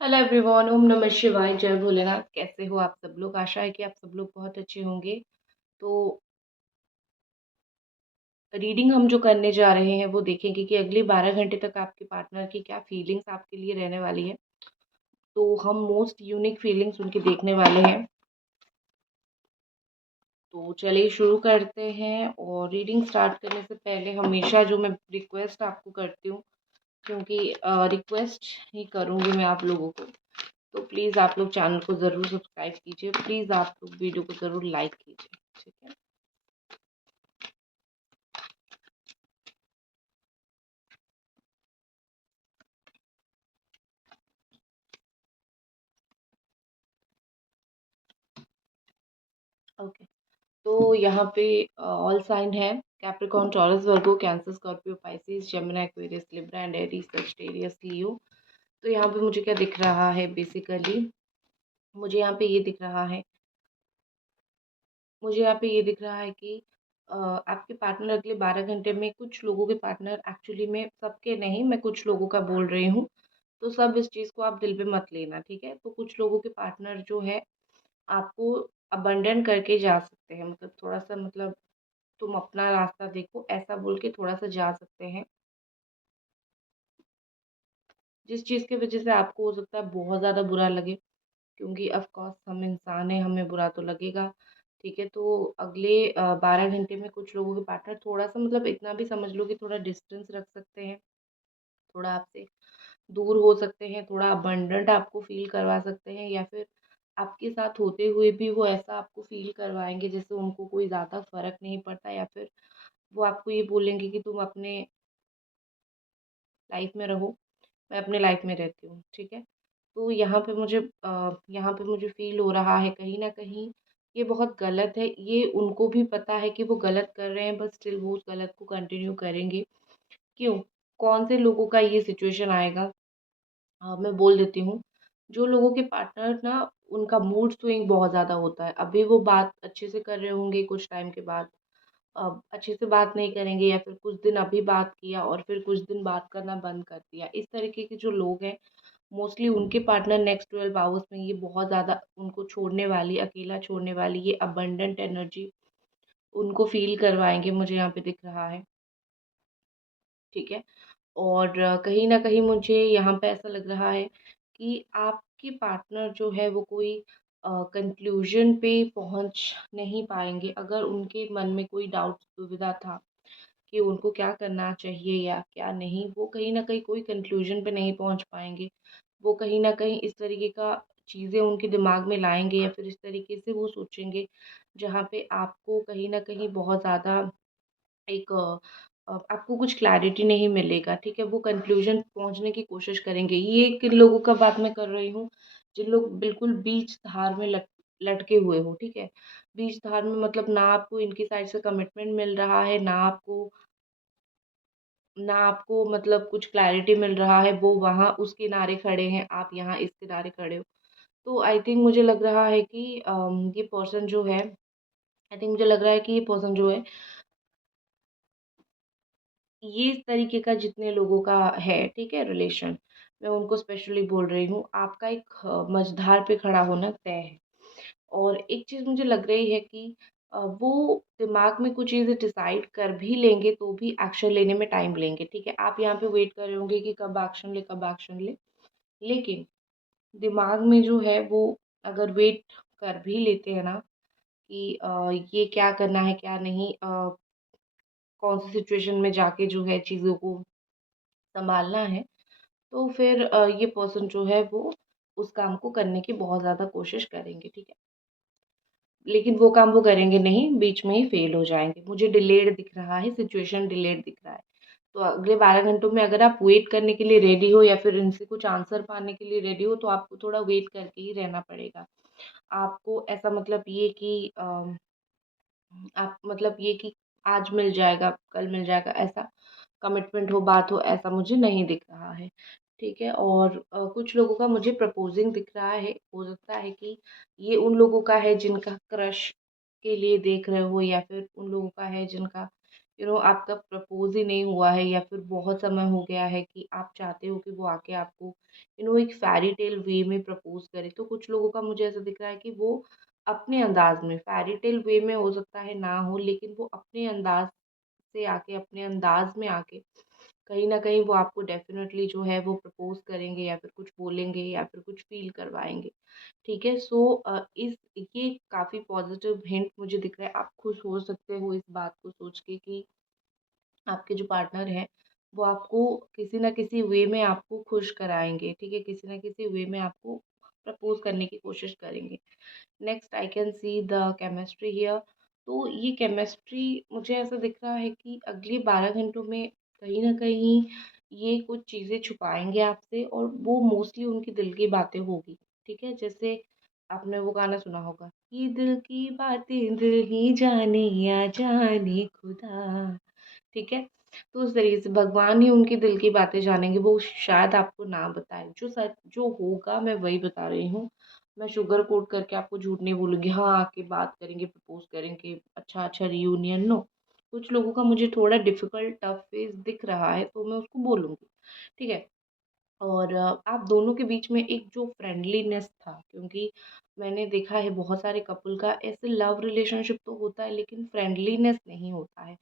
Hello everyone, ओम नमः शिवाय, जय भोलेनाथ। कैसे हो आप सब लोग? आशा है कि आप सब लोग बहुत अच्छे होंगे। तो रीडिंग हम जो करने जा रहे हैं वो देखेंगे कि अगले 12 घंटे तक आपके पार्टनर की क्या फीलिंग्स आपके लिए रहने वाली है। तो हम मोस्ट यूनिक फीलिंग्स उनकी देखने वाले हैं। तो चलिए शुरू करते हैं। और रीडिंग स्टार्ट करने से पहले हमेशा जो मैं रिक्वेस्ट आपको करती हूँ, क्योंकि रिक्वेस्ट ही करूँगी मैं आप लोगों को, तो प्लीज़ आप लोग चैनल को ज़रूर सब्सक्राइब कीजिए। प्लीज़ आप लोग वीडियो को ज़रूर लाइक कीजिए, ठीक है। ओके। तो यहाँ पे ऑल साइन है: Capricorn, Taurus, Virgo, Cancer, Scorpio, Pisces, Gemini, Aquarius, Libra and Aries, Sagittarius, Leo. तो यहाँ पे मुझे क्या दिख रहा है? बेसिकली मुझे यहाँ पे ये दिख रहा है मुझे यहाँ पे ये दिख रहा है कि आपके पार्टनर अगले 12 घंटे में, कुछ लोगों के पार्टनर, एक्चुअली में सबके नहीं, मैं कुछ लोगों का बोल रही हूँ, तो सब इस चीज़ को आप दिल पे मत लेना, ठीक है। तो कुछ लोगों के पार्टनर जो है आपको अबंडन करके जा सकते हैं, मतलब थोड़ा सा, मतलब तुम अपना रास्ता देखो, ऐसा बोल के थोड़ा सा जा सकते हैं, जिस चीज़ की वजह से आपको हो सकता है बहुत ज़्यादा बुरा लगे, क्योंकि ऑफ कोर्स हम इंसान हैं, हमें बुरा तो लगेगा, ठीक है। तो अगले 12 घंटे में कुछ लोगों के पार्टनर थोड़ा सा, मतलब इतना भी समझ लो कि थोड़ा डिस्टेंस रख सकते हैं, थोड़ा आपसे दूर हो सकते हैं, थोड़ा अबंडेंट आपको फील करवा सकते हैं, या फिर आपके साथ होते हुए भी वो ऐसा आपको फील करवाएंगे जैसे उनको कोई ज़्यादा फर्क नहीं पड़ता, या फिर वो आपको ये बोलेंगे कि तुम अपने लाइफ में रहो, मैं अपने लाइफ में रहती हूँ, ठीक है। तो यहाँ पे मुझे फ़ील हो रहा है कहीं न कहीं ये बहुत गलत है। ये उनको भी पता है कि वो गलत कर रहे हैं, बट स्टिल वो उस गलत को कंटिन्यू करेंगे। क्यों? कौन से लोगों का ये सिचुएशन आएगा? मैं बोल देती हूँ। जो लोगों के पार्टनर ना, उनका मूड स्विंग बहुत ज़्यादा होता है। अभी वो बात अच्छे से कर रहे होंगे, कुछ टाइम के बाद अच्छे से बात नहीं करेंगे, या फिर कुछ दिन अभी बात किया और फिर कुछ दिन बात करना बंद कर दिया। इस तरीके के जो लोग हैं, मोस्टली उनके पार्टनर नेक्स्ट 12 आवर्स में ये बहुत ज़्यादा उनको छोड़ने वाली, अकेला छोड़ने वाली ये अबंडेंट एनर्जी उनको फ़ील करवाएँगे, मुझे यहाँ पे दिख रहा है, ठीक है। और कहीं न कहीं मुझे यहाँ पे ऐसा लग रहा है कि आपके पार्टनर जो है वो कोई कंक्लूज़न पे पहुँच नहीं पाएँगे। अगर उनके मन में कोई डाउट, दुविधा था कि उनको क्या करना चाहिए या क्या नहीं, वो कहीं न कहीं कोई कंक्लूज़न पे नहीं पहुँच पाएँगे। वो कहीं न कहीं इस तरीके का चीज़ें उनके दिमाग में लाएँगे, या फिर इस तरीके से वो सोचेंगे, जहाँ पे आपको कहीं न कहीं बहुत ज़्यादा एक आपको कुछ क्लैरिटी नहीं मिलेगा, ठीक है। वो कंक्लूज़न पहुँचने की कोशिश करेंगे। ये किन लोगों का बात मैं कर रही हूँ, जिन लोग बिल्कुल बीच धार में लटके हुए हो, ठीक है। बीच धार में मतलब ना आपको इनकी साइड से कमिटमेंट मिल रहा है, ना आपको मतलब कुछ क्लैरिटी मिल रहा है। वो वहाँ उस किनारे खड़े हैं, आप यहाँ इस किनारे खड़े हो। तो आई थिंक मुझे लग रहा है कि ये पर्सन जो है, आई थिंक मुझे लग रहा है कि ये पर्सन जो है, ये इस तरीके का जितने लोगों का है, ठीक है, रिलेशन, मैं उनको स्पेशली बोल रही हूँ, आपका एक मझधार पे खड़ा होना तय है। और एक चीज़ मुझे लग रही है कि वो दिमाग में कुछ चीज़ें डिसाइड कर भी लेंगे, तो भी एक्शन लेने में टाइम लेंगे, ठीक है। आप यहाँ पे वेट कर रहे होंगे कि कब एक्शन ले। लेकिन दिमाग में जो है वो, अगर वेट कर भी लेते हैं ना कि ये क्या करना है, क्या नहीं, कौन सी सिचुएशन में जाके जो है चीज़ों को सँभालना है, तो फिर ये पर्सन जो है वो उस काम को करने की बहुत ज़्यादा कोशिश करेंगे, ठीक है। लेकिन वो काम वो करेंगे नहीं, बीच में ही फ़ेल हो जाएँगे। मुझे डिलेड दिख रहा है, सिचुएशन डिलेड दिख रहा है। तो अगले 12 घंटों में अगर आप वेट करने के लिए रेडी हो, या फिर इनसे कुछ आंसर पाने के लिए रेडी हो, तो आपको थोड़ा वेट करके ही रहना पड़ेगा। आपको ऐसा मतलब ये कि आप मतलब ये कि आज मिल जाएगा, कल मिल जाएगा, ऐसा कमिटमेंट हो, बात हो, ऐसा मुझे नहीं दिख रहा है, ठीक है। और कुछ लोगों का मुझे प्रपोज़िंग दिख रहा है। हो सकता है कि ये उन लोगों का है जिनका क्रश के लिए देख रहे हो, या फिर उन लोगों का है जिनका आपका प्रपोज ही नहीं हुआ है, या फिर बहुत समय हो गया है कि आप चाहते हो कि वो आके आपको एक फ़ेयरी टेल वे में प्रपोज करे। तो कुछ लोगों का मुझे ऐसा दिख रहा है कि वो अपने अंदाज में, फ़ेयरी टेल वे में हो सकता है ना हो, लेकिन वो अपने अंदाज से आके, अपने अंदाज में आके कहीं न कहीं वो आपको डेफ़िनेटली जो है वो प्रपोज़ करेंगे, या फिर कुछ बोलेंगे, या फिर कुछ फ़ील करवाएँगे। ठीक है? सो इस ये काफ़ी पॉज़िटिव हिंट मुझे दिख रहा है। आप खुश हो सकते हो इस बात को सोच के कि आपके जो पार्टनर हैं, वो आपको किसी न किसी वे में आपको खुश कराएँगे, ठीक है? किसी न किसी वे में आपको प्रपोज़ करने की कोशिश करेंगे। Next I can see the chemistry here. तो ये केमिस्ट्री मुझे ऐसा दिख रहा है कि अगले 12 घंटों में कहीं न कहीं ये कुछ चीज़ें छुपाएँगे आपसे, और वो मोस्टली उनकी दिल की बातें होगी, ठीक है? जैसे आपने वो गाना सुना होगा, ये दिल की बातें दिल ही जाने या जाने खुदा। ठीक है? तो उस तरीके से भगवान ही उनके दिल की बातें जानेंगे, वो शायद आपको ना बताएँ। जो होगा मैं वही बता रही हूँ। मैं शुगर कोट करके आपको झूठ नहीं बोलूँगी, हाँ, आके बात करेंगे, प्रपोज़ करेंगे, अच्छा-अच्छा रियूनियन, नो। कुछ लोगों का मुझे थोड़ा डिफ़िकल्ट टफ़ फ़ेज़ दिख रहा है, तो मैं उसको बोलूँगी, ठीक है? और आप दोनों के बीच में एक जो फ्रेंडलीनेस था, क्योंकि मैंने देखा है बहुत सारे कपल का ऐसे लव रिलेशनशिप तो होता है, लेकिन फ्रेंडलीनेस नहीं होता है।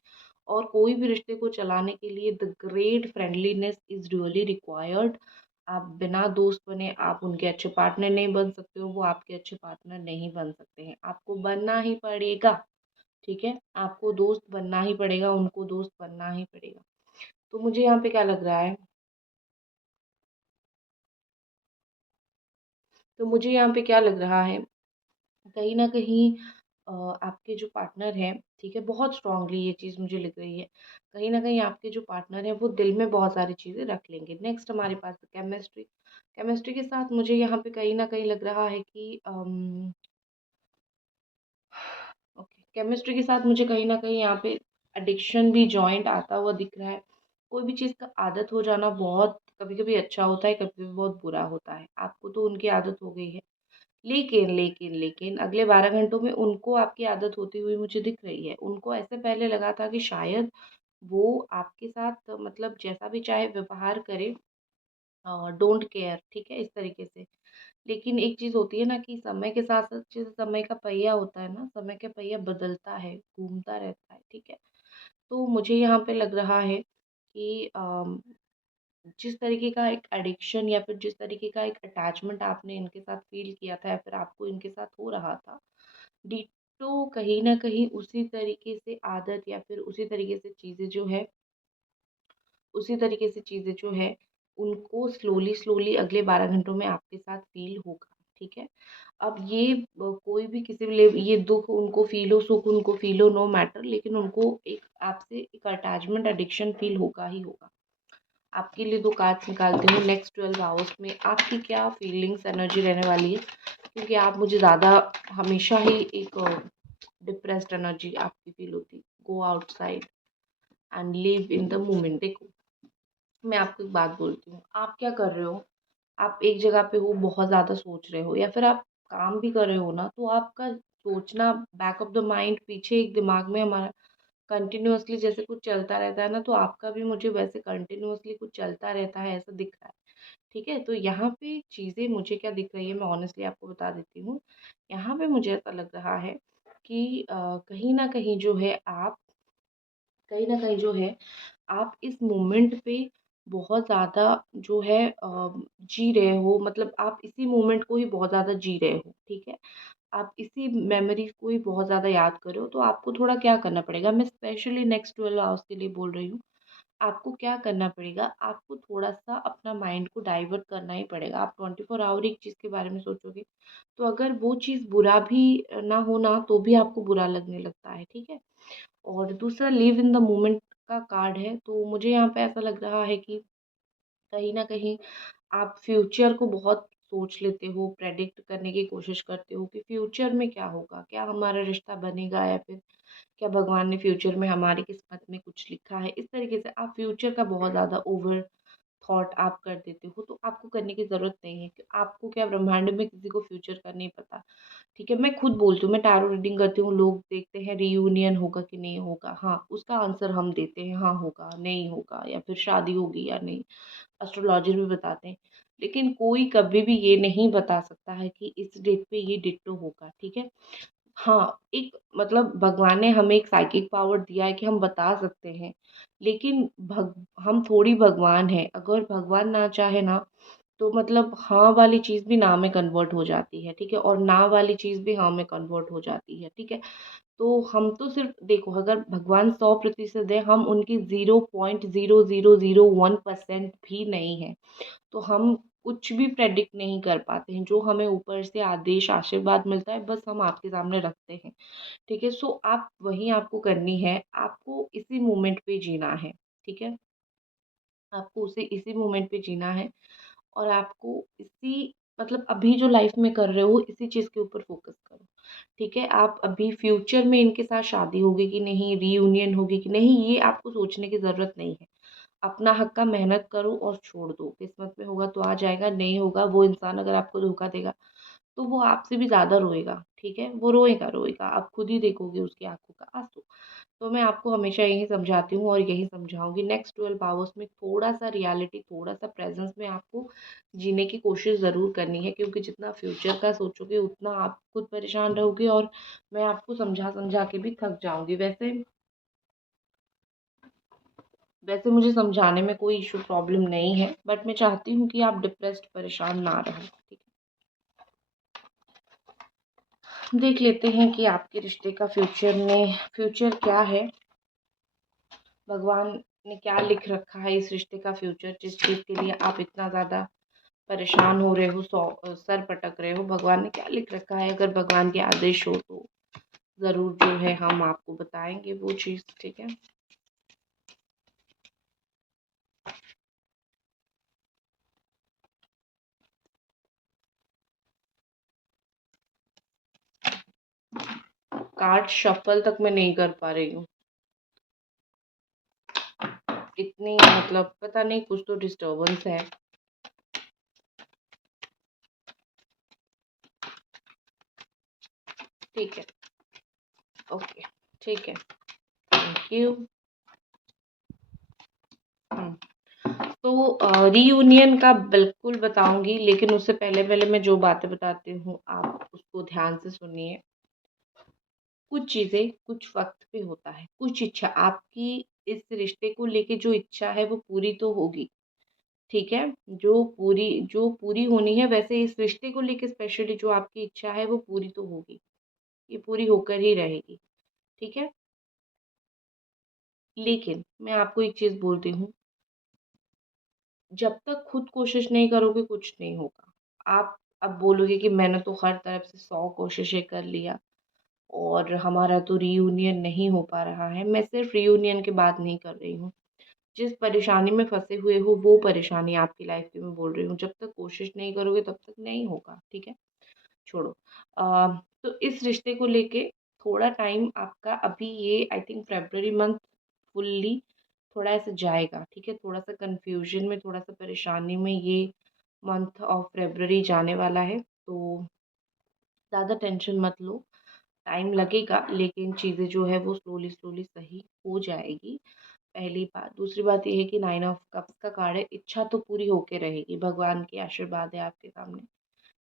और कोई भी रिश्ते को चलाने के लिए the great friendliness is really required. आप बिना दोस्त बने आप उनके अच्छे पार्टनर नहीं बन सकते हो, वो आपके अच्छे पार्टनर नहीं बन सकते हैं। आपको बनना ही पड़ेगा, ठीक है? आपको दोस्त बनना ही पड़ेगा, उनको दोस्त बनना ही पड़ेगा। तो मुझे यहाँ पे क्या लग रहा है, तो मुझे यहाँ पे क्या लग रहा है, कहीं न कहीं आपके जो पार्टनर हैं, ठीक है, बहुत स्ट्रॉन्गली ये चीज़ मुझे लग रही है। कहीं न कहीं आपके जो पार्टनर हैं, वो दिल में बहुत सारी चीज़ें रख लेंगे। नेक्स्ट हमारे पास केमिस्ट्री। केमिस्ट्री के साथ मुझे यहाँ पे कहीं न कहीं लग रहा है कि ओके, केमिस्ट्री के साथ मुझे कहीं न कहीं यहाँ पे एडिक्शन भी जॉइंट आता हुआ दिख रहा है। कोई भी चीज़ का आदत हो जाना बहुत कभी-कभी अच्छा होता है, कभी-कभी बहुत बुरा होता है। आपको तो उनकी आदत हो गई है। लेकिन अगले 12 घंटों में उनको आपकी आदत होती हुई मुझे दिख रही है। उनको ऐसे पहले लगा था कि शायद वो आपके साथ मतलब जैसा भी चाहे व्यवहार करे, डोंट केयर, ठीक है? इस तरीके से। लेकिन एक चीज़ होती है ना कि समय के साथ-साथ जैसे समय का पहिया होता है ना, समय का पहिया बदलता है, घूमता रहता है, ठीक है? तो मुझे यहाँ पे लग रहा है कि जिस तरीके का एक एडिक्शन, या फिर जिस तरीके का एक अटैचमेंट आपने इनके साथ फ़ील किया था, या फिर आपको इनके साथ हो रहा था, डिट्टो कहीं न कहीं उसी तरीके से आदत, या फिर उसी तरीके से चीज़ें जो है, उनको स्लोली अगले 12 घंटों में आपके साथ फ़ील होगा, ठीक है? अब ये कोई भी किसी भी ये दुःख उनको फ़ील हो, सुख उनको फ़ील हो, नो मैटर, लेकिन उनको एक आपसे एक अटैचमेंट, एडिक्शन फ़ील होगा ही होगा। आपके लिए 2 कार्ड्स निकालती हूँ। नेक्स्ट 12 आवर्स में आपकी क्या फीलिंग्स, एनर्जी रहने वाली है? क्योंकि आप मुझे ज़्यादा हमेशा ही एक डिप्रेस्ड एनर्जी आपकी फ़ील होती है। Go outside and live in the moment. देखो, मैं आपको एक बात बोलती हूँ, आप क्या कर रहे हो? आप एक जगह पे हो, बहुत ज़्यादा सोच रहे हो, या फिर आप काम भी कर रहे हो ना, तो आपका सोचना बैक ऑफ द माइंड, पीछे एक दिमाग में हमारा कंटिन्यूअसली जैसे कुछ चलता रहता है ना, तो आपका भी मुझे वैसे कंटिन्यूअसली कुछ चलता रहता है, ऐसा दिख रहा है। ठीक है? तो यहाँ पे चीज़ें मुझे क्या दिख रही है, मैं ऑनेस्टली आपको बता देती हूँ। यहाँ पे मुझे ऐसा लग रहा है कि कहीं न कहीं जो है आप कहीं न कहीं जो है आप इस मोमेंट पे बहुत ज़्यादा जो है जी रहे हो, मतलब आप इसी मोमेंट को ही बहुत ज़्यादा जी रहे हो, ठीक है? आप इसी मेमोरीज़ को ही बहुत ज़्यादा याद कर रहे हो, तो आपको थोड़ा क्या करना पड़ेगा, मैं स्पेशली नेक्स्ट 12 आवर्स के लिए बोल रही हूँ। आपको क्या करना पड़ेगा, आपको थोड़ा-सा अपना माइंड को डाइवर्ट करना ही पड़ेगा। आप 24 आवर एक चीज़ के बारे में सोचोगे, तो अगर वो चीज़ बुरा भी ना हो ना, तो भी आपको बुरा लगने लगता है, ठीक है? और दूसरा लिव इन द मोमेंट का कार्ड है, तो मुझे यहाँ पे ऐसा लग रहा है कि कहीं न कहीं आप फ्यूचर को बहुत सोच लेते हो, प्रेडिक्ट करने की कोशिश करते हो कि फ्यूचर में क्या होगा? क्या हमारा रिश्ता बनेगा, या फिर क्या भगवान ने फ्यूचर में हमारी किस्मत में कुछ लिखा है? इस तरीके से आप फ्यूचर का बहुत ज़्यादा ओवर थॉट आप कर देते हो, तो आपको करने की ज़रूरत नहीं है। कि आपको क्या, ब्रह्मांड में किसी को फ्यूचर का नहीं पता, ठीक है। मैं खुद बोलती हूँ, मैं टैरो रीडिंग करती हूँ, लोग देखते हैं रीयूनियन होगा कि नहीं होगा, हाँ उसका आंसर हम देते हैं, हाँ होगा नहीं होगा, या फिर शादी होगी या नहीं, एस्ट्रोलॉजर भी बताते हैं। लेकिन कोई कभी भी ये नहीं बता सकता है कि इस डेट पे ये डिट्टो होगा, ठीक है। हाँ, एक मतलब भगवान ने हमें एक साइकिक पावर दिया है कि हम बता सकते हैं, लेकिन भग हम थोड़ी भगवान हैं। अगर भगवान ना चाहे ना, तो मतलब हाँ वाली चीज़ भी ना में कन्वर्ट हो जाती है, ठीक है, और ना वाली चीज़ भी हाँ में कन्वर्ट हो जाती है, ठीक है। तो हम तो सिर्फ देखो, अगर भगवान 100% है, हम उनकी 0.0001% भी नहीं है, तो हम कुछ भी प्रेडिक्ट नहीं कर पाते हैं। जो हमें ऊपर से आदेश आशीर्वाद मिलता है, बस हम आपके सामने रखते हैं, ठीक है। सो आप वही आपको करनी है, आपको इसी मोमेंट पे जीना है, ठीक है। आपको उसे इसी मोमेंट पे जीना है, और आपको इसी मतलब अभी जो लाइफ में कर रहे हो, इसी चीज़ के ऊपर फोकस करो, ठीक है। आप अभी फ्यूचर में इनके साथ शादी होगी कि नहीं, रीयूनियन होगी कि नहीं, ये आपको सोचने की ज़रूरत नहीं है। अपना हक का मेहनत करो और छोड़ दो, किस्मत में होगा तो आ जाएगा, नहीं होगा, वो इंसान अगर आपको धोखा देगा तो वो आपसे भी ज़्यादा रोएगा, ठीक है। वो रोएगा रोएगा, आप खुद ही देखोगे उसकी आंखों का आंसू। तो मैं आपको हमेशा यही समझाती हूँ और यही समझाऊंगी, नेक्स्ट 12 आवर्स में थोड़ा सा रियलिटी, थोड़ा सा प्रेजेंस में आपको जीने की कोशिश ज़रूर करनी है, क्योंकि जितना फ्यूचर का सोचोगे उतना आप खुद परेशान रहोगे, और मैं आपको समझा समझा के भी थक जाऊंगी। वैसे वैसे मुझे समझाने में कोई इशू प्रॉब्लम नहीं है, बट मैं चाहती हूँ कि आप डिप्रेस्ड परेशान ना रहो, ठीक है। देख लेते हैं कि आपके रिश्ते का फ्यूचर क्या है, भगवान ने क्या लिख रखा है इस रिश्ते का फ्यूचर, जिस चीज़ के लिए आप इतना ज़्यादा परेशान हो रहे हो, सर पटक रहे हो, भगवान ने क्या लिख रखा है। अगर भगवान के आदेश हो तो ज़रूर जो है हम आपको बताएंगे वो चीज़, ठीक है। कार्ड शफल तक मैं नहीं कर पा रही हूँ, इतनी मतलब पता नहीं, कुछ तो डिस्टरबेंस है। ठीक है, ओके, ठीक है, थैंक यू। तो रीयूनियन का बिल्कुल बताऊंगी, लेकिन उससे पहले पहले मैं जो बातें बताती हूँ आप उसको ध्यान से सुनिए। कुछ चीज़ें कुछ वक्त पे होता है, कुछ इच्छा आपकी इस रिश्ते को लेके जो इच्छा है वो पूरी तो होगी, ठीक है। जो पूरी होनी है, वैसे इस रिश्ते को लेके स्पेशली जो आपकी इच्छा है वो पूरी तो होगी, ये पूरी होकर ही रहेगी, ठीक है। लेकिन मैं आपको एक चीज़ बोलती हूँ, जब तक खुद कोशिश नहीं करोगे कुछ नहीं होगा। आप अब बोलोगे कि मैंने तो हर तरफ से 100 कोशिशें कर लिया और हमारा तो रीयूनियन नहीं हो पा रहा है। मैं सिर्फ रीयूनियन की बात नहीं कर रही हूँ, जिस परेशानी में फंसे हुए हो वो परेशानी आपकी लाइफ की मैं बोल रही हूँ। जब तक कोशिश नहीं करोगे तब तक नहीं होगा, ठीक है। छोड़ो। तो इस रिश्ते को लेके थोड़ा टाइम आपका अभी, ये I think February month fully थोड़ा ऐसे जाएगा, ठीक है। थोड़ा सा कंफ्यूजन में, थोड़ा सा परेशानी में ये मंथ ऑफ फरवरी जाने वाला है, तो ज़्यादा टेंशन मत लो। टाइम लगेगा, लेकिन चीज़ें जो है वो स्लोली स्लोली सही हो जाएगी, पहली बात। दूसरी बात ये है कि 9 ऑफ कप्स का कार्ड है, इच्छा तो पूरी होके रहेगी, भगवान के आशीर्वाद है आपके सामने,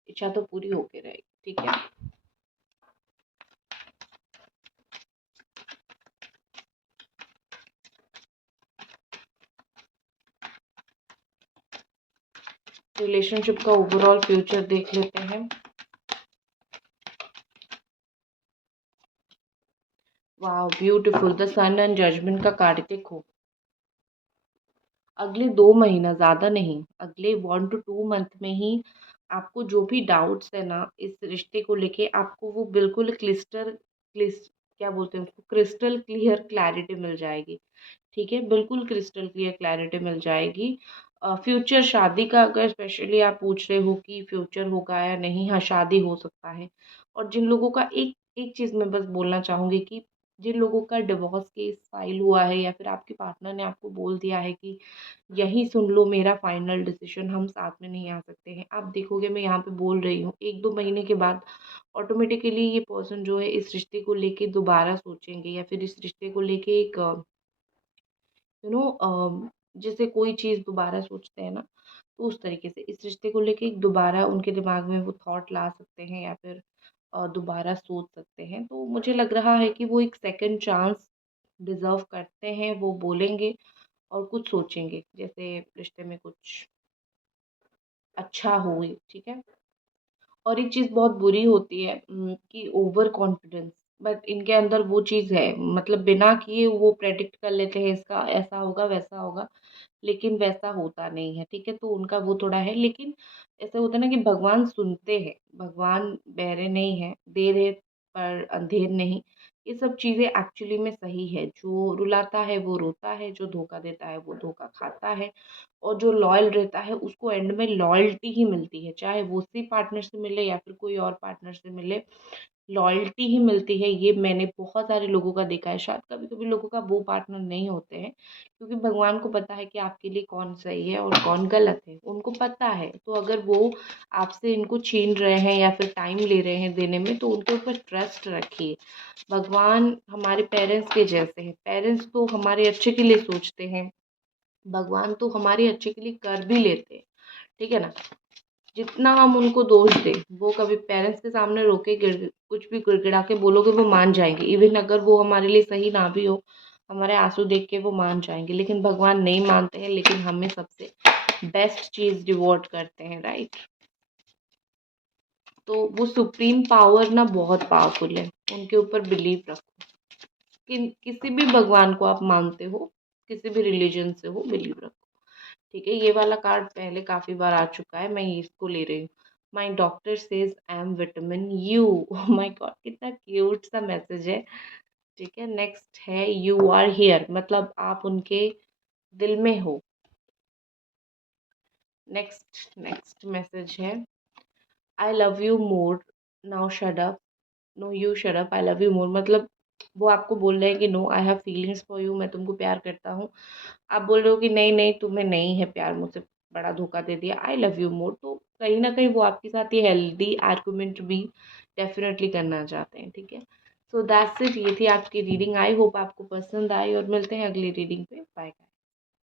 इच्छा तो पूरी होके रहेगी, ठीक है। रिलेशनशिप का ओवरऑल फ्यूचर देख लेते हैं। वाह beautiful, the sun and judgement का कार्ड देखो। अगले 2 महीना, ज़्यादा नहीं, अगले 1 to 2 मंथ में ही आपको जो भी डाउट्स है ना इस रिश्ते को लेके, आपको वो बिल्कुल क्या बोलते हैं उसको, क्रिस्टल क्लियर क्लैरिटी मिल जाएगी, ठीक है। बिल्कुल क्रिस्टल क्लियर क्लैरिटी मिल जाएगी। फ्यूचर शादी का अगर स्पेशली आप पूछ रहे हो कि फ्यूचर होगा या नहीं, हाँ शादी हो सकता है। और जिन लोगों का एक एक चीज़ मैं बस बोलना चाहूँगी कि जिन लोगों का डिवोर्स केस फाइल हुआ है या फिर आपके पार्टनर ने आपको बोल दिया है कि यही सुन लो मेरा फाइनल डिसीजन, हम साथ में नहीं आ सकते हैं, आप देखोगे मैं यहाँ पे बोल रही हूँ 1-2 महीने के बाद ऑटोमेटिकली ये पर्सन जो है इस रिश्ते को लेके दोबारा सोचेंगे या फिर इस रिश्ते को लेके एक यू नो जैसे कोई चीज़ दोबारा सोचते हैं ना, तो उस तरीके से इस रिश्ते को लेके एक दोबारा उनके दिमाग में वो थॉट ला सकते हैं या फिर दोबारा सोच सकते हैं। तो मुझे लग रहा है कि वो एक सेकंड चांस डिज़र्व करते हैं, वो बोलेंगे और कुछ सोचेंगे, जैसे रिश्ते में कुछ अच्छा हो, ठीक है? और एक चीज़ बहुत बुरी होती है कि ओवर कॉन्फिडेंस, बट इनके अंदर वो चीज़ है, मतलब बिना किए वो प्रेडिक्ट कर लेते हैं इसका ऐसा होगा वैसा होगा, लेकिन वैसा होता नहीं है, ठीक है? तो उनका वो थोड़ा है, लेकिन ऐसा होता है ना कि भगवान सुनते हैं, भगवान बहरे नहीं हैं, देर है पर अंधेर नहीं। ये सब चीज़ें एक्चुअली में सही है, जो रुलाता है वो रोता है, जो धोखा देता है वो धोखा खाता है और जो लॉयल रहता है उसको एंड में लॉयल्टी ही मिलती है, चाहे वो उसी पार्टनर से मिले या फिर कोई और पार्टनर से मिले, लॉयल्टी ही मिलती है। ये मैंने बहुत सारे लोगों का देखा है, शायद कभी-कभी लोगों का वो पार्टनर नहीं होते हैं, क्योंकि भगवान को पता है कि आपके लिए कौन सही है और कौन गलत है, उनको पता है। तो अगर वो आपसे इनको छीन रहे हैं या फिर टाइम ले रहे हैं देने में, तो उनके ऊपर ट्रस्ट रखिए। भगवान हमारे पेरेंट्स के जैसे हैं, पेरेंट्स तो हमारे अच्छे के लिए सोचते हैं, भगवान तो हमारे अच्छे के लिए कर भी लेते हैं, ठीक है ना? जितना हम उनको दोष दें, वो कभी पेरेंट्स के सामने रोके गिड़ कुछ भी गिड़गिड़ा के बोलोगे वो मान जाएँगे। इवन अगर वो हमारे लिए सही ना भी हो, हमारे आँसू देख के वो मान जाएँगे। लेकिन भगवान नहीं मानते हैं, लेकिन हमें सबसे बेस्ट चीज़ रिवॉर्ड करते हैं, राइट? तो वो सुप्रीम पावर ना बहुत पावरफुल है, उनके ऊपर बिलीव रखो। किसी भी भगवान को आप मानते हो, किसी भी रिलीजन से हो, बिलीव रखो। ठीक है, ये वाला कार्ड पहले काफ़ी बार आ चुका है, मैं ये इसको ले रही हूँ। My doctor says I am vitamin you. Oh my God, कितना क्यूट सा मैसेज है। ठीक है, नेक्स्ट है यू आर हियर, मतलब आप उनके दिल में हो। नेक्स्ट मैसेज है I love you more, now shut up, no you shut up, I love you more, मतलब वो आपको बोल रहे हैं कि no I have feelings for you, मैं तुमको प्यार करता हूँ। आप बोल रहे हो कि नहीं नहीं तुम्हें नहीं है प्यार मुझसे, बड़ा धोखा दे दिया, आई लव यू मोर। तो कहीं ना कहीं वो आपके साथ ये हेल्दी आर्गुमेंट भी डेफिनेटली करना चाहते हैं, ठीक है? सो दैट्स इट, ये थी आपकी रीडिंग। आई होप आपको पसंद आई और मिलते हैं अगली रीडिंग पे। बाय।